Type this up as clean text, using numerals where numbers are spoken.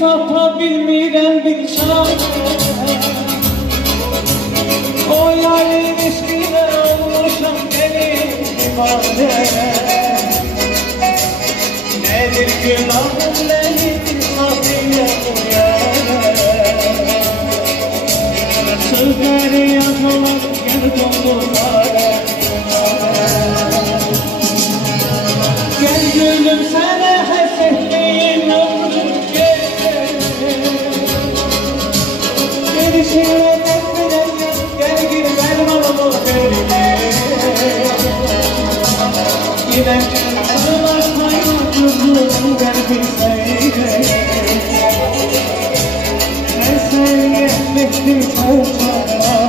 tapa bilmirəm bir çare. O yayın eşqinə olmuşam benim divane. Nedir günahım, nedir hafiye bu yere. Sözleri yazılır gel dondular. Gel gülüm sana hasretliğin ömrüm gel. Gelişine tekbirem gel gir benim alamı verine. Yine kırlar kaymak kızlığın garbi seyre. Ben seni etmektim çok çok.